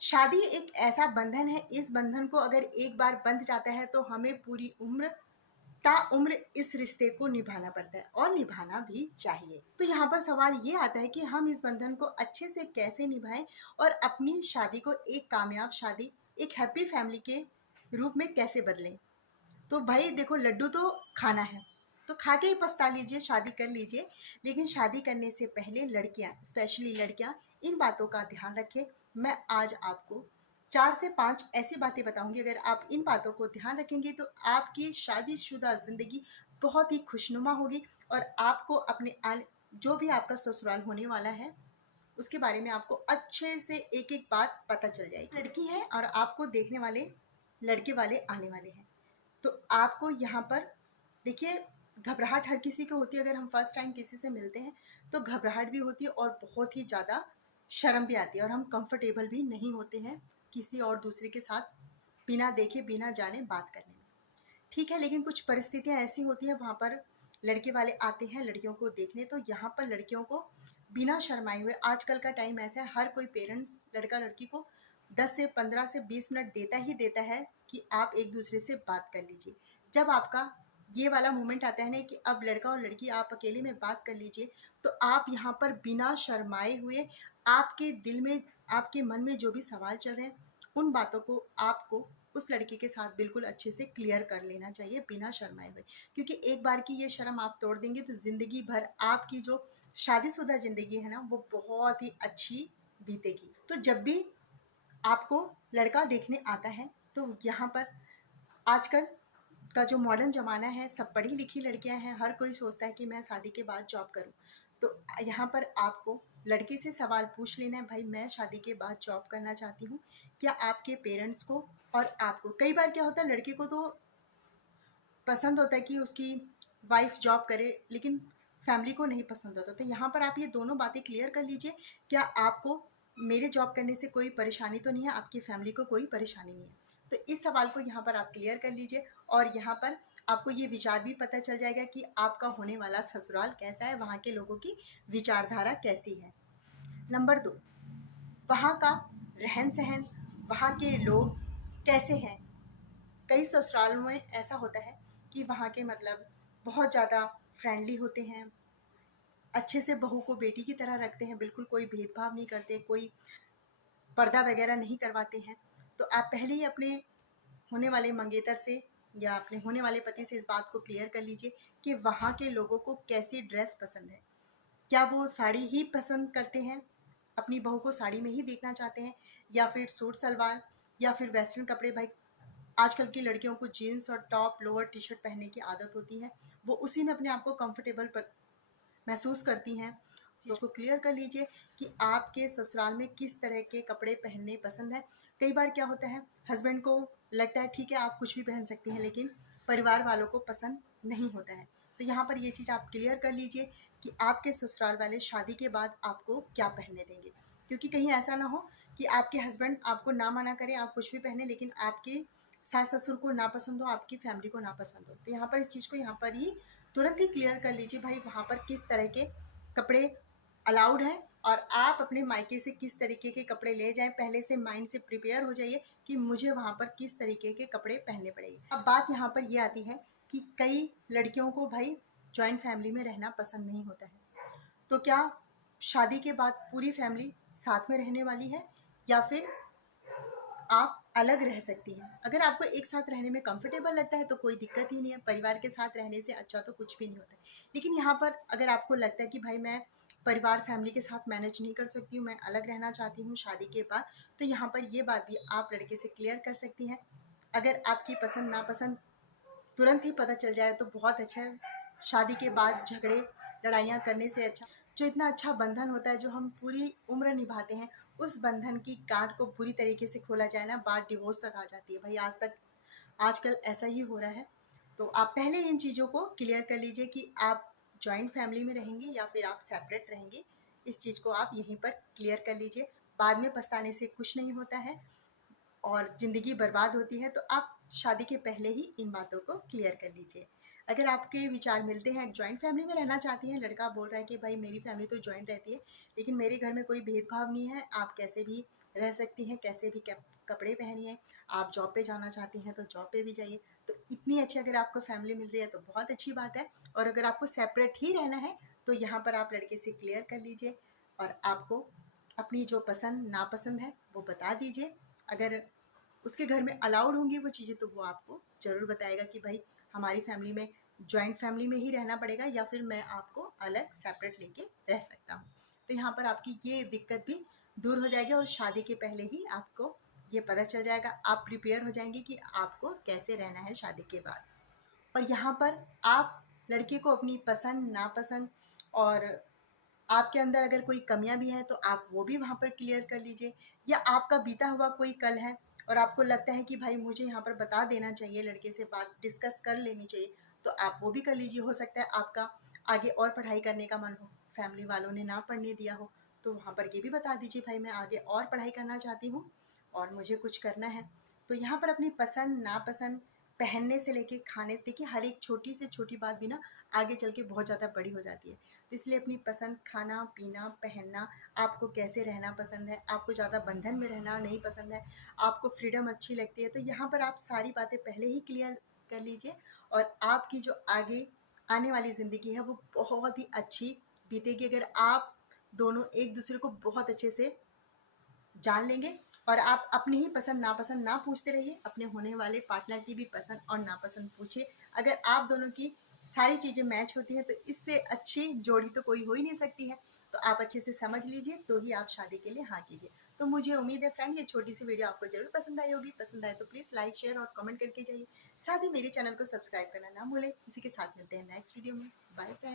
शादी एक ऐसा बंधन है, इस बंधन को अगर एक बार बंध जाता है तो हमें पूरी उम्र ताउम्र इस रिश्ते को निभाना पड़ता है और निभाना भी चाहिए। तो यहाँ पर सवाल ये आता है कि हम इस बंधन को अच्छे से कैसे निभाएं और अपनी शादी को एक कामयाब शादी, एक हैप्पी फैमिली के रूप में कैसे बदलें। तो भाई देखो, लड्डू तो खाना है, तो खा के ही पछता लीजिए, शादी कर लीजिए। लेकिन शादी करने से पहले लड़कियां, स्पेशली लड़कियां, इन बातों का ध्यान रखें। मैं आज आपको 4 से 5 ऐसी बातें बताऊंगी, अगर आप इन बातों को ध्यान रखेंगे तो आपकी शादीशुदा ज़िंदगी बहुत ही खुशनुमा होगी और आपको अपने जो भी आपका ससुराल होने वाला है उसके बारे में आपको अच्छे से एक एक बात पता चल जाएगी। लड़की है और आपको देखने वाले लड़के वाले आने वाले हैं, तो आपको यहाँ पर देखिए, घबराहट हर किसी को होती है। अगर हम फर्स्ट टाइम किसी से मिलते हैं तो घबराहट भी होती है और बहुत ही ज़्यादा शर्म भी आती है और हम कंफर्टेबल भी नहीं होते हैं किसी और दूसरे के साथ बिना देखे बिना जाने बात करने में। ठीक है, लेकिन कुछ परिस्थितियां ऐसी होती हैं, वहाँ पर लड़के वाले आते हैं लड़कियों को देखने, तो यहाँ पर लड़कियों को बिना शर्माए हुए, आजकल का टाइम ऐसा है, हर कोई पेरेंट्स लड़का लड़की को 10 से 15 से 20 मिनट देता ही देता है कि आप एक दूसरे से बात कर लीजिए। जब आपका ये वाला मोमेंट आता है ना कि अब लड़का और लड़की आप अकेले में बात कर लीजिए, तो आप यहाँ पर बिना शर्माए हुए, आपके दिल में, आपके मन में जो भी सवाल चल रहे हैं, उन बातों को आपको उस लड़की के साथ बिल्कुल अच्छे से क्लियर कर लेना चाहिए बिना शर्माए हुए। क्योंकि एक बार की ये शर्म आप तोड़ देंगे तो ज़िंदगी भर आपकी जो शादीशुदा ज़िंदगी है ना, वो बहुत ही अच्छी बीतेगी। तो जब भी आपको लड़का देखने आता है तो यहाँ पर आजकल का जो मॉडर्न ज़माना है, सब पढ़ी लिखी लड़कियां हैं, हर कोई सोचता है कि मैं शादी के बाद जॉब करूं। तो यहाँ पर आपको लड़की से सवाल पूछ लेना है, भाई मैं शादी के बाद जॉब करना चाहती हूँ, क्या आपके पेरेंट्स को और आपको, कई बार क्या होता है लड़की को तो पसंद होता है कि उसकी वाइफ जॉब करे, लेकिन फैमिली को नहीं पसंद होता। तो यहाँ पर आप ये दोनों बातें क्लियर कर लीजिए, क्या आपको मेरे जॉब करने से कोई परेशानी तो नहीं है, आपकी फैमिली को कोई परेशानी नहीं है। तो इस सवाल को यहाँ पर आप क्लियर कर लीजिए और यहाँ पर आपको ये विचार भी पता चल जाएगा कि आपका होने वाला ससुराल कैसा है, वहाँ के लोगों की विचारधारा कैसी है। नंबर 2, वहाँ का रहन सहन, वहाँ के लोग कैसे हैं। कई ससुरालों में ऐसा होता है कि वहाँ के मतलब बहुत ज़्यादा फ्रेंडली होते हैं, अच्छे से बहू को बेटी की तरह रखते हैं, बिल्कुल कोई भेदभाव नहीं करते, कोई पर्दा वगैरह नहीं करवाते हैं। तो आप पहले ही अपने होने वाले मंगेतर से या अपने होने वाले पति से इस बात को क्लियर कर लीजिए कि वहाँ के लोगों को कैसी ड्रेस पसंद है। क्या वो साड़ी ही पसंद करते हैं, अपनी बहू को साड़ी में ही देखना चाहते हैं, या फिर सूट सलवार, या फिर वेस्टर्न कपड़े। भाई आजकल की लड़कियों को जीन्स और टॉप लोअर टी शर्ट पहनने की आदत होती है, वो उसी में अपने आप को कंफर्टेबल महसूस करती हैं। चीज़ को क्लियर कर लीजिए कि आपके ससुराल में किस तरह के कपड़े पहनने पसंद है। कई बार क्या होता है, हस्बैंड को लगता है ठीक है आप कुछ भी पहन सकती हैं, लेकिन परिवार वालों को पसंद नहीं होता है। तो यहाँ पर ये चीज़ आप क्लियर कर लीजिए कि आपके ससुराल वाले शादी के बाद आपको क्या पहनने देंगे। क्योंकि कहीं ऐसा ना हो कि आपके हस्बैंड आपको ना मना करें, आप कुछ भी पहने, लेकिन आपके सास ससुर को ना पसंद हो, आपकी फैमिली को ना पसंद हो। तो यहाँ पर इस चीज़ को यहाँ पर ही तुरंत ही क्लियर कर लीजिए, भाई वहाँ पर किस तरह के कपड़े अलाउड हैं और आप अपने मायके से किस तरीके के कपड़े ले जाएं। पहले से माइंड से प्रिपेयर हो जाइए कि मुझे वहाँ पर किस तरीके के कपड़े पहनने पड़ेंगे। अब बात यहाँ पर ये आती है कि कई लड़कियों को भाई जॉइंट फैमिली में रहना पसंद नहीं होता है। तो क्या शादी के बाद पूरी फैमिली साथ में रहने वाली है, या फिर आप अलग रह सकती हैं। अगर आपको एक साथ रहने में कंफर्टेबल लगता है तो कोई दिक्कत ही नहीं है, परिवार के साथ रहने से अच्छा तो कुछ भी नहीं होता है। लेकिन यहाँ पर अगर आपको लगता है कि भाई मैं परिवार फैमिली के साथ मैनेज नहीं कर सकती हूँ, मैं अलग रहना चाहती हूँ शादी के बाद, तो यहाँ पर ये बात भी आप लड़के से क्लियर कर सकती हैं। अगर आपकी पसंद नापसंद तुरंत ही पता चल जाए तो बहुत अच्छा है। शादी के बाद झगड़े लड़ाइयाँ करने से अच्छा, जो इतना अच्छा बंधन होता है जो हम पूरी उम्र निभाते हैं, उस बंधन की गांठ को पूरी तरीके से खोला जाए ना, बात डिवोर्स तक आ जाती है। भाई आज तक आजकल ऐसा ही हो रहा है। तो आप पहले इन चीज़ों को क्लियर कर लीजिए कि आप जॉइंट फैमिली में रहेंगे या फिर आप सेपरेट रहेंगे। इस चीज़ को आप यहीं पर क्लियर कर लीजिए, बाद में पछताने से कुछ नहीं होता है और ज़िंदगी बर्बाद होती है। तो आप शादी के पहले ही इन बातों को क्लियर कर लीजिए। अगर आपके विचार मिलते हैं, जॉइंट फैमिली में रहना चाहती हैं, लड़का बोल रहा है कि भाई मेरी फैमिली तो जॉइंट रहती है लेकिन मेरे घर में कोई भेदभाव नहीं है, आप कैसे भी रह सकती हैं, कैसे भी कपड़े पहनिए। आप जॉब पे जाना चाहती हैं तो जॉब पे भी जाइए। तो इतनी अच्छी अगर आपको फैमिली मिल रही है तो बहुत अच्छी बात है। और अगर आपको सेपरेट ही रहना है तो यहाँ पर आप लड़के से क्लियर कर लीजिए और आपको अपनी जो पसंद नापसंद है वो बता दीजिए। अगर उसके घर में अलाउड होंगी वो चीज़ें तो वो आपको ज़रूर बताएगा कि भाई हमारी फैमिली में जॉइंट फैमिली में ही रहना पड़ेगा या फिर मैं आपको अलग सेपरेट लेके रह सकता हूँ। तो यहाँ पर आपकी ये दिक्कत भी दूर हो जाएगी और शादी के पहले ही आपको ये पता चल जाएगा, आप प्रिपेयर हो जाएंगे कि आपको कैसे रहना है शादी के बाद। और यहाँ पर आप लड़के को अपनी पसंद नापसंद और आपके अंदर अगर कोई कमियां भी हैं तो आप वो भी वहाँ पर क्लियर कर लीजिए। या आपका बीता हुआ कोई कल है और आपको लगता है कि भाई मुझे यहाँ पर बता देना चाहिए, लड़के से बात डिस्कस कर लेनी चाहिए, तो आप वो भी कर लीजिए। हो सकता है आपका आगे और पढ़ाई करने का मन हो, फैमिली वालों ने ना पढ़ने दिया हो, तो वहाँ पर ये भी बता दीजिए भाई मैं आगे और पढ़ाई करना चाहती हूँ और मुझे कुछ करना है। तो यहाँ पर अपनी पसंद नापसंद पहनने से लेके खाने, देखिए हर एक छोटी से छोटी बात भी ना आगे चल के बहुत ज़्यादा बड़ी हो जाती है। तो इसलिए अपनी पसंद खाना पीना पहनना, आपको कैसे रहना पसंद है, आपको ज़्यादा बंधन में रहना नहीं पसंद है, आपको फ्रीडम अच्छी लगती है, तो यहाँ पर आप सारी बातें पहले ही क्लियर कर लीजिए। और आपकी जो आगे आने वाली ज़िंदगी है वो बहुत ही अच्छी बीतेगी अगर आप दोनों एक दूसरे को बहुत अच्छे से जान लेंगे। और आप अपनी ही पसंद नापसंद ना पूछते रहिए, अपने होने वाले पार्टनर की भी पसंद और नापसंद पूछिए। अगर आप दोनों की सारी चीज़ें मैच होती हैं तो इससे अच्छी जोड़ी तो कोई हो ही नहीं सकती है। तो आप अच्छे से समझ लीजिए तो ही आप शादी के लिए हाँ कीजिए। तो मुझे उम्मीद है फ्रेंड ये छोटी सी वीडियो आपको जरूर पसंद आई होगी। पसंद आए तो प्लीज़ लाइक शेयर और कमेंट करके जाइए। साथ ही मेरे चैनल को सब्सक्राइब करना ना भूलें। इसी के साथ मिलते हैं नेक्स्ट वीडियो में। Bye friend.